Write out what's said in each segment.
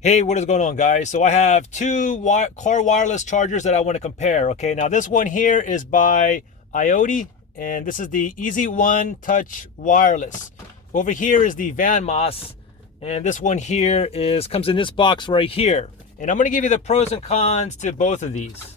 Hey, what is going on, guys? So I have two car wireless chargers that I want to compare. Okay, now this one here is by iOttie, and this is the Easy One Touch Wireless. Over here is the Vanmass, and this one here comes in this box right here. And I'm going to give you the pros and cons to both of these.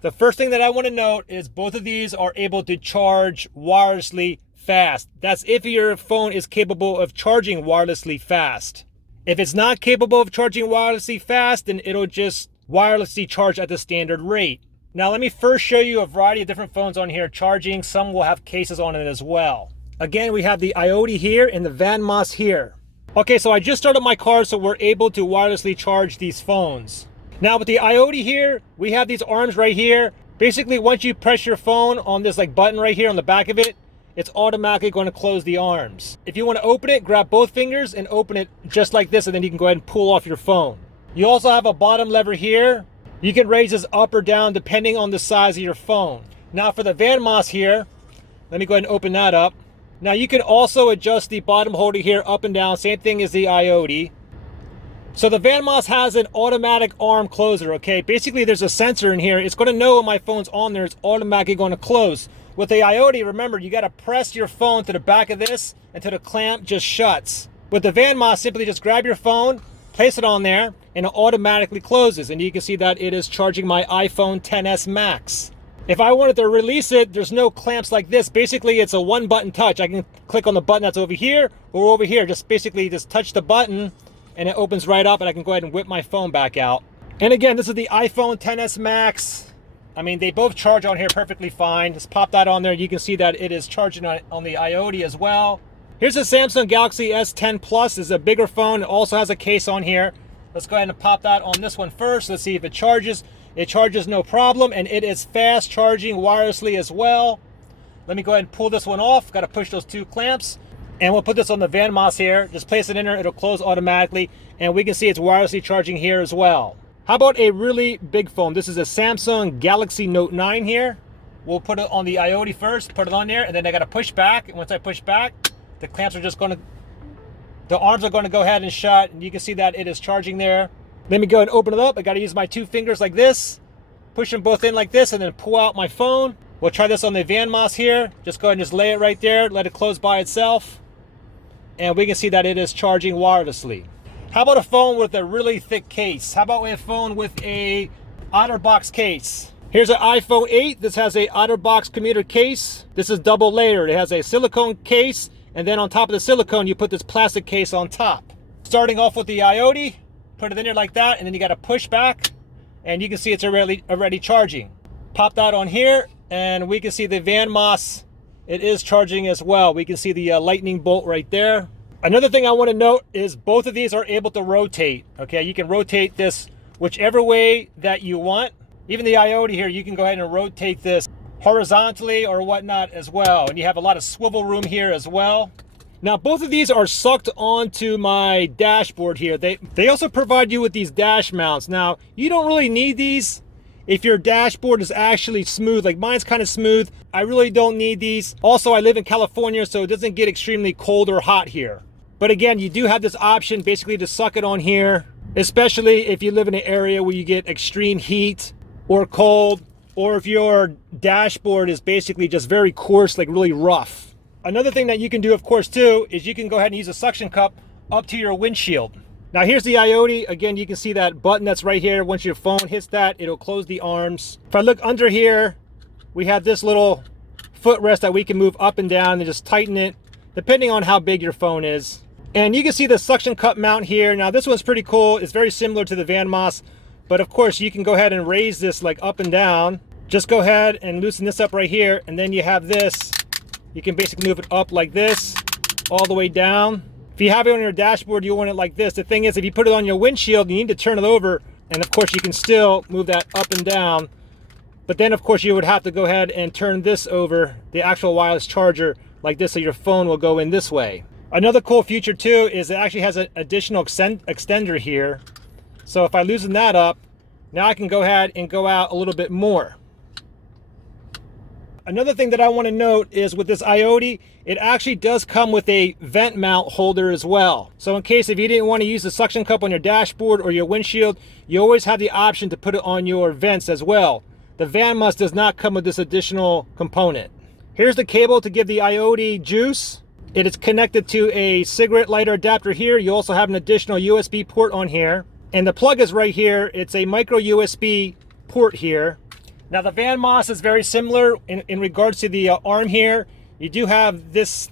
The first thing that I want to note is both of these are able to charge wirelessly fast. That's if your phone is capable of charging wirelessly fast. If it's not capable of charging wirelessly fast, then it'll just wirelessly charge at the standard rate. Now let me first show you a variety of different phones on here charging. Some will have cases on it as well. Again, we have the iOttie here and the Vanmass here. Okay, so I just started my car, so we're able to wirelessly charge these phones. Now with the iOttie here, we have these arms right here. Basically, once you press your phone on this button right here on the back of it, it's automatically going to close the arms. If you want to open it, grab both fingers and open it just like this, and then you can go ahead and pull off your phone. You also have a bottom lever here. You can raise this up or down depending on the size of your phone. Now for the Vanmass here, let me go ahead and open that up. Now you can also adjust the bottom holder here up and down, same thing as the iOttie. So the Vanmass has an automatic arm closer, okay? Basically there's a sensor in here. It's going to know when my phone's on there, it's automatically going to close. With the iOttie, remember, you got to press your phone to the back of this until the clamp just shuts. With the Vanmass, simply just grab your phone, place it on there, and it automatically closes. And you can see that it is charging my iPhone XS Max. If I wanted to release it, there's no clamps like this. Basically, it's a one-button touch. I can click on the button that's over here or over here. Just touch the button, and it opens right up, and I can go ahead and whip my phone back out. And again, this is the iPhone XS Max. I mean, they both charge on here perfectly fine. Just pop that on there. You can see that it is charging on the iOttie as well. Here's a Samsung Galaxy S10 Plus. It's a bigger phone. It also has a case on here. Let's go ahead and pop that on this one first. Let's see if it charges. It charges no problem, and it is fast charging wirelessly as well. Let me go ahead and pull this one off. Got to push those two clamps. And we'll put this on the Vanmass here. Just place it in there. It'll close automatically. And we can see it's wirelessly charging here as well. How about a really big phone? This is a Samsung Galaxy Note 9 here. We'll put it on the iOttie first, put it on there, and then I got to push back. And once I push back, the clamps are just going to, the arms are going to go ahead and shut, and you can see that it is charging there. Let me go and open it up. I got to use my two fingers like this, push them both in like this, and then pull out my phone. We'll try this on the Vanmass here. Just go ahead and just lay it right there, let it close by itself, and we can see that it is charging wirelessly. How about a phone with a really thick case? How about a phone with a OtterBox case? Here's an iPhone 8. This has a OtterBox commuter case. This is double layered. It has a silicone case, and then on top of the silicone, you put this plastic case on top. Starting off with the iOttie, put it in there like that, and then you got to push back, and you can see it's already charging. Pop that on here, and we can see the Vanmass. It is charging as well. We can see the lightning bolt right there. Another thing I want to note is both of these are able to rotate. Okay, you can rotate this whichever way that you want. Even the iOttie here, you can go ahead and rotate this horizontally or whatnot as well. And you have a lot of swivel room here as well. Now, both of these are sucked onto my dashboard here. They also provide you with these dash mounts. Now, you don't really need these if your dashboard is actually smooth. Like mine's kind of smooth. I really don't need these. Also, I live in California, so it doesn't get extremely cold or hot here. But again, you do have this option basically to suck it on here, especially if you live in an area where you get extreme heat or cold, or if your dashboard is basically just very coarse, like really rough. Another thing that you can do, of course, too, is you can go ahead and use a suction cup up to your windshield. Now here's the iOttie. Again, you can see that button that's right here. Once your phone hits that, it'll close the arms. If I look under here, we have this little footrest that we can move up and down and just tighten it, depending on how big your phone is. And you can see the suction cup mount here. Now this one's pretty cool. It's very similar to the Vanmass, but of course you can go ahead and raise this like up and down. Just go ahead and loosen this up right here, and then you have this. You can basically move it up like this, all the way down. If you have it on your dashboard, you want it like this. The thing is, if you put it on your windshield, you need to turn it over, and of course you can still move that up and down. But then of course you would have to go ahead and turn this over, the actual wireless charger, like this, so your phone will go in this way. Another cool feature too is it actually has an additional extender here. So if I loosen that up, now I can go ahead and go out a little bit more. Another thing that I want to note is with this iOttie, it actually does come with a vent mount holder as well. So in case if you didn't want to use the suction cup on your dashboard or your windshield, you always have the option to put it on your vents as well. The Vanmass does not come with this additional component. Here's the cable to give the iOttie juice. It is connected to a cigarette lighter adapter here. You also have an additional USB port on here. And the plug is right here. It's a micro USB port here. Now the Vanmass is very similar in regards to the arm here. You do have this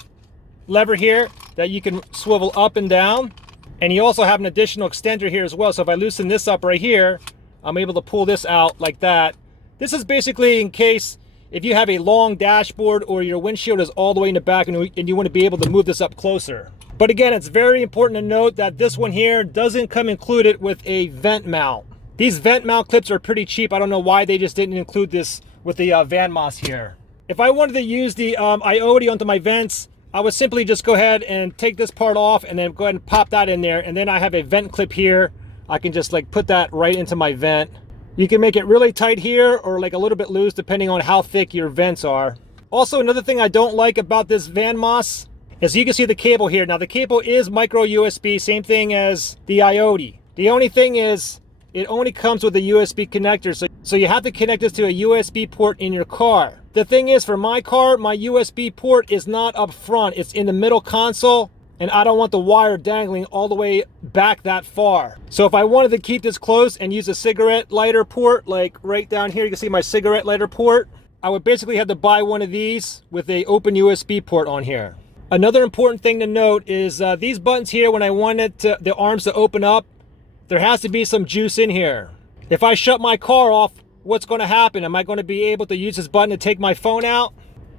lever here that you can swivel up and down. And you also have an additional extender here as well. So if I loosen this up right here, I'm able to pull this out like that. This is basically in case if you have a long dashboard or your windshield is all the way in the back and you want to be able to move this up closer. But again, it's very important to note that this one here doesn't come included with a vent mount. These vent mount clips are pretty cheap. I don't know why they just didn't include this with the Vanmass here. If I wanted to use the iOttie onto my vents, I would simply just go ahead and take this part off and then go ahead and pop that in there. And then I have a vent clip here. I can just like put that right into my vent. You can make it really tight here or like a little bit loose depending on how thick your vents are. Also, another thing I don't like about this Vanmass is you can see the cable here. Now the cable is micro USB, same thing as the iOttie. The only thing is it only comes with a USB connector. So you have to connect this to a USB port in your car. The thing is for my car, my USB port is not up front. It's in the middle console. And I don't want the wire dangling all the way back that far. So if I wanted to keep this close and use a cigarette lighter port, like right down here, you can see my cigarette lighter port, I would basically have to buy one of these with a open USB port on here. Another important thing to note is these buttons here, when I wanted the arms to open up, there has to be some juice in here. If I shut my car off, what's going to happen? Am I going to be able to use this button to take my phone out?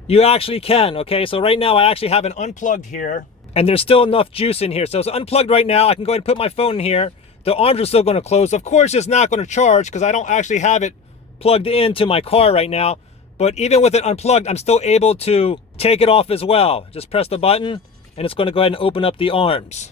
You actually can, okay? So right now I actually have it unplugged here. And there's still enough juice in here. So it's unplugged right now. I can go ahead and put my phone in here. The arms are still going to close. Of course, it's not going to charge because I don't actually have it plugged into my car right now. But even with it unplugged, I'm still able to take it off as well. Just press the button and it's going to go ahead and open up the arms.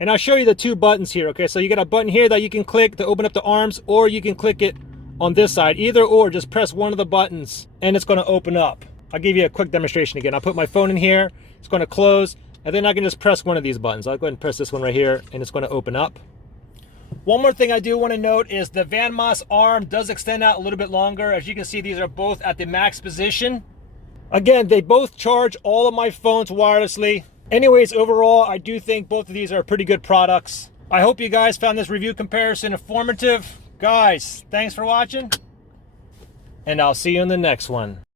And I'll show you the two buttons here. Okay, so you got a button here that you can click to open up the arms, or you can click it on this side. Either or, just press one of the buttons and it's going to open up. I'll give you a quick demonstration again. I'll put my phone in here. It's going to close. And then I can just press one of these buttons. I'll go ahead and press this one right here and it's going to open up. One more thing I do want to note is the Vanmass arm does extend out a little bit longer. As you can see, these are both at the max position. Again, they both charge all of my phones wirelessly. Anyways, overall, I do think both of these are pretty good products. I hope you guys found this review comparison informative. Guys, thanks for watching, and I'll see you in the next one.